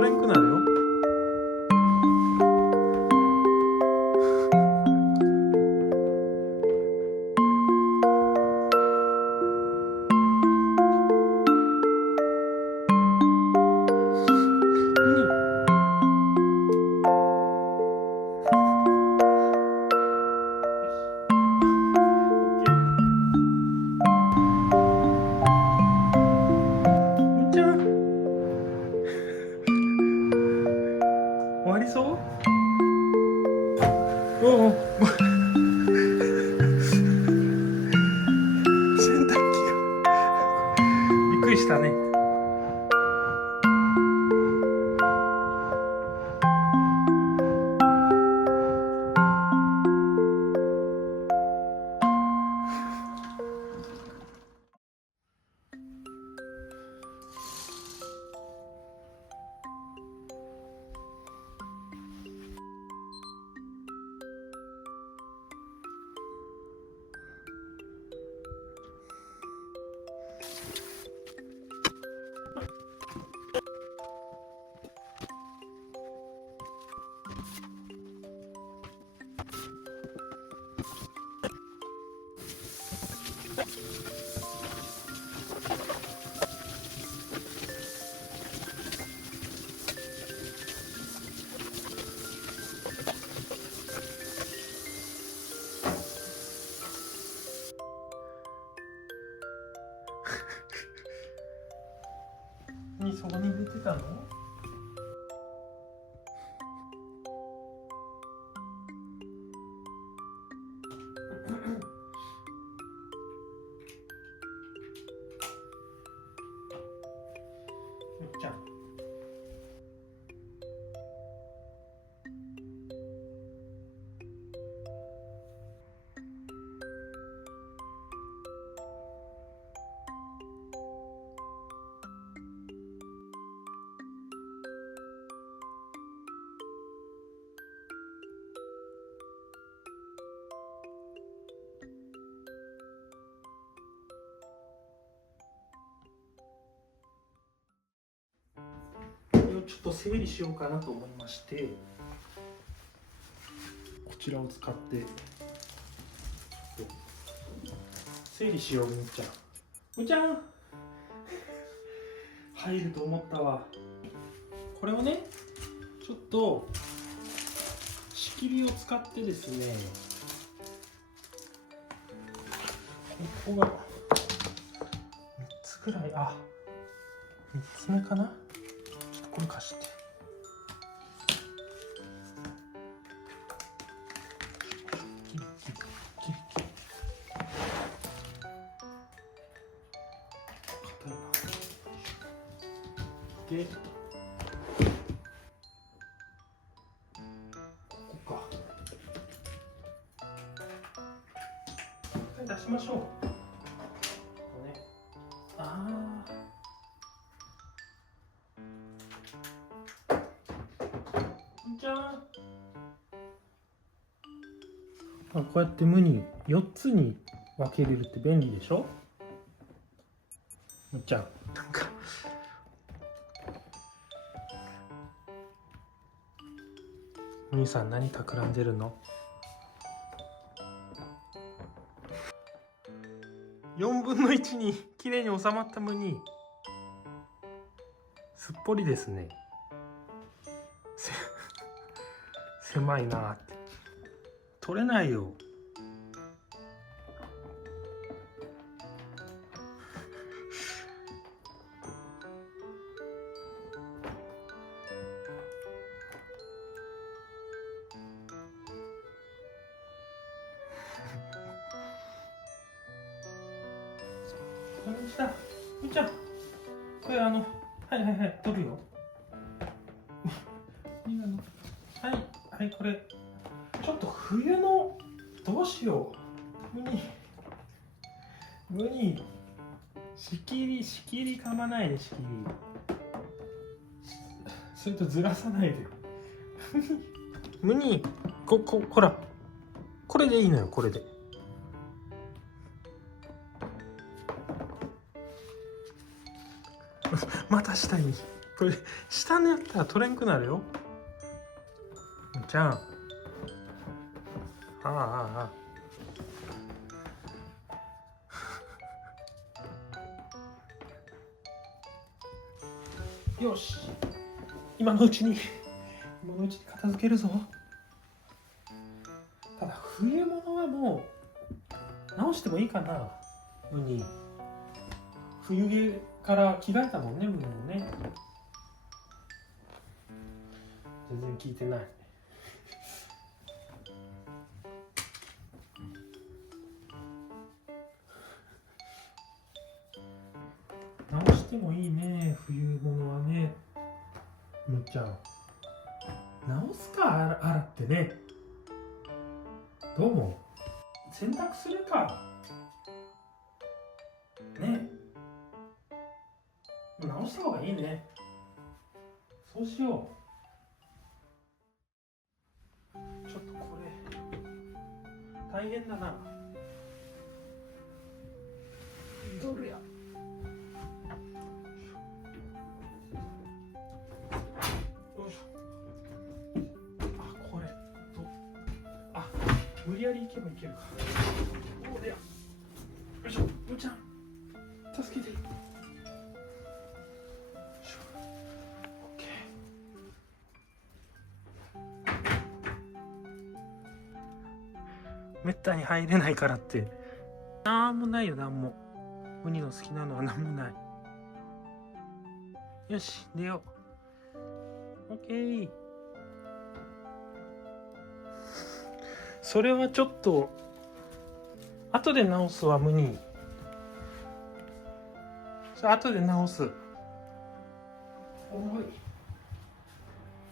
取れんくなるよ。終わりそう？おお、洗濯機がびっくりしたね。そこに寝てたの？むっちゃん。ちょっと整理しようかなと思いまして、こちらを使って整理しよう。むっちゃん、むっちゃん入ると思ったわ。これをね、ちょっと仕切りを使ってですね、ここが3つぐらい、あ、3つ目かな。これ貸して。硬いな。で、ここか。出しましょう。ここね。ああ。じゃん。こうやって無に4つに分けれるって便利でしょ。むっちゃん、なんかお兄さん何企んでるの？4分の1にきれいに収まった無にすっぽりですね。狭いなって。取れないよ。来た。むっちゃん、これはいはいはい、取るよ。はいはい、これちょっと冬のどうしよう。無に仕切りかまないで、仕切りそれとずらさないで。無にほら、これでいいのよ。これでまた下にこれ下にやったら取れんくなるよ。むっちゃん。あ。よし、今のうちに片付けるぞ。ただ冬物はもう直してもいいかな。ムニ冬着から着替えたもんね、ムニもね。全然聞いてない。直してもいいね、冬物はね。むっちゃん直すか、洗ってね。どうも洗濯するかね。直した方がいいね。そうしよう。ちょっとこれ大変だな。どれや。無理やり行けばいけるか。おうでや。よいしょ、むーちゃん、助けて。よいしょ。オッケー。めったに入れないからって。なんもないよ、なんも。ウニの好きなのはなんもない。よし、出よう。オッケー。それはちょっと後で直すわ、ムニ。それ後で直す。重い。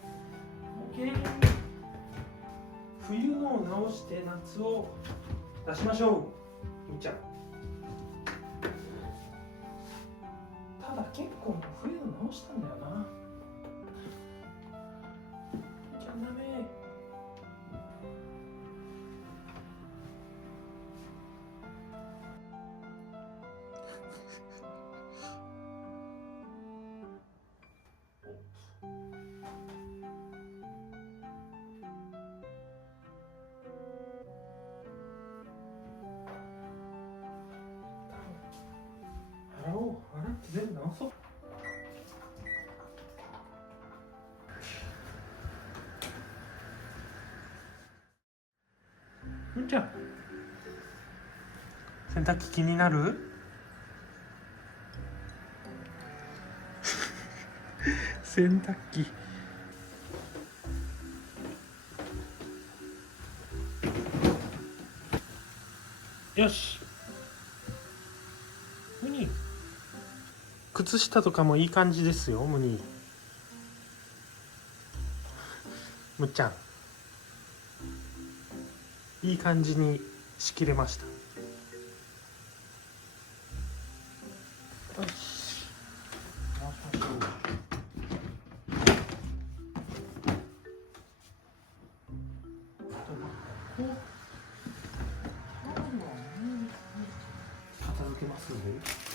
オッケー。冬のを直して夏を出しましょう、みーちゃん。ただ結構冬の直したんだよな。みーちゃんダメ。洗って全部直そう。むーちゃん、洗濯機気になる？洗濯機。よし。ムニ、靴下とかもいい感じですよ、ムニ。むっちゃん、いい感じに仕切れました。よし、直しましょう。片付けますんで。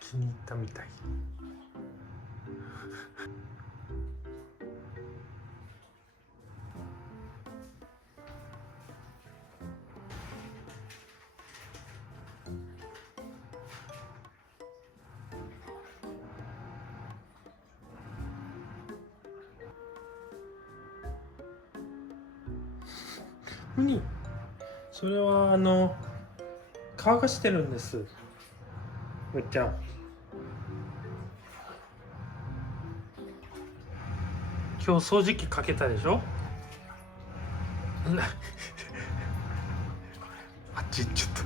気に入ったみたい。にそれは乾かしてるんです、むっちゃん。今日掃除機かけたでしょ。あっち行っちゃった。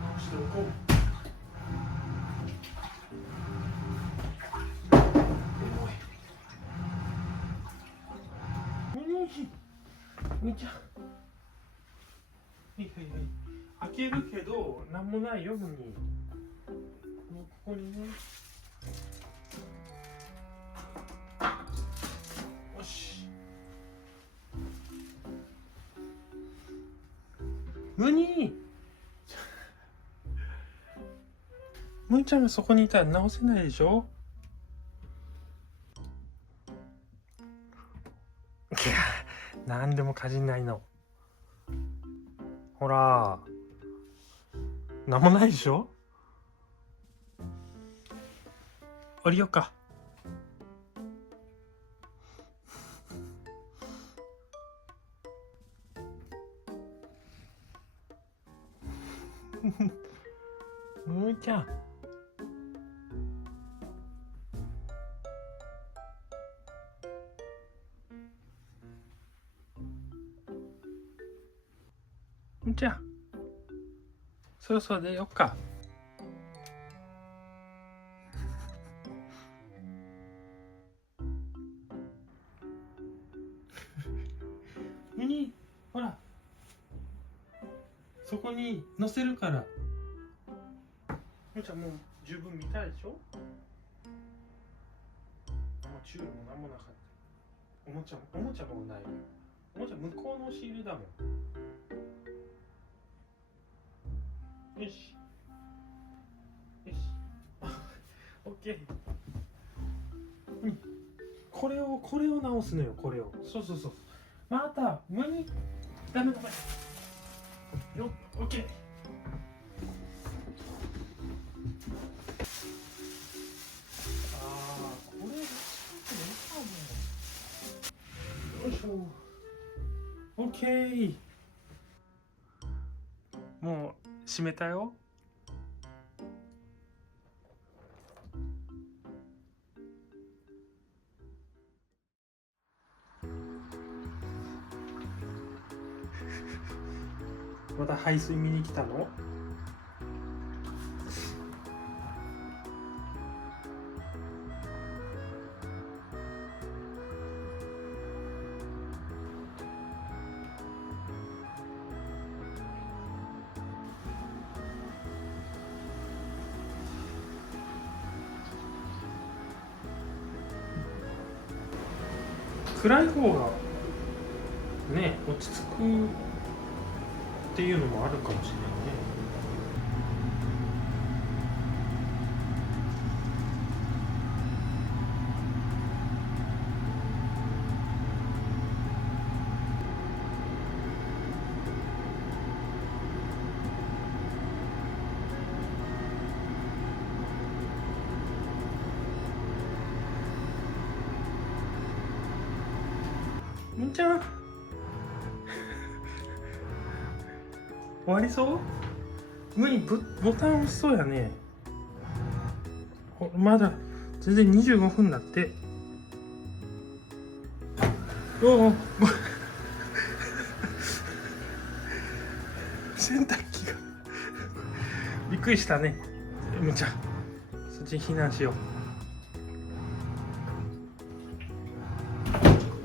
直しておこう。むちゃん。はいはいはい。開けるけど、なんもないよ、むに。ここにね。よし。むに。むーちゃんがそこにいたら直せないでしょ。いや、なんでもかじんないの。ほら、なんもないでしょ。降りようか。むーちゃん。むーちゃん。そろそろ出よっか。むに、ほら。そこに乗せるから。むーちゃんもう十分見たいでしょ。もうチュールもなんもなかった。おもちゃもない。おもちゃ向こうの押し入れだもん。よし。よし。オッケー。うん。これを直すのよ、これを。そうそうそう。また、無に。ダメ。よっ、オッケー。これ、よいしょ。オッケー。もう閉めたよ。また排水見に来たの？暗い方がね、落ち着くっていうのもあるかもしれないね。むんちゃん終わりそう？無にボタン押しそうやね。まだ全然25分だって。おお洗濯機がびっくりしたね。むんちゃんそっちに避難しよ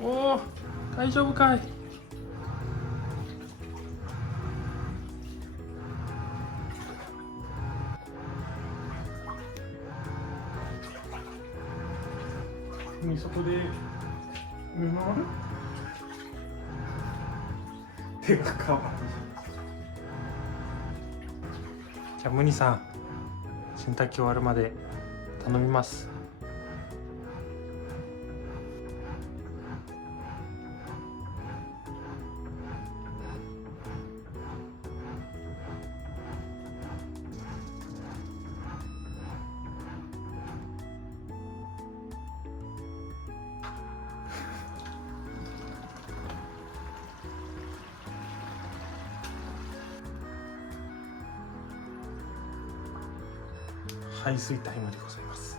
う。おお大丈夫かい。そこで見回る？手がかわいい。じゃあムニさん洗濯機終わるまで頼みます。排水タイムでございます。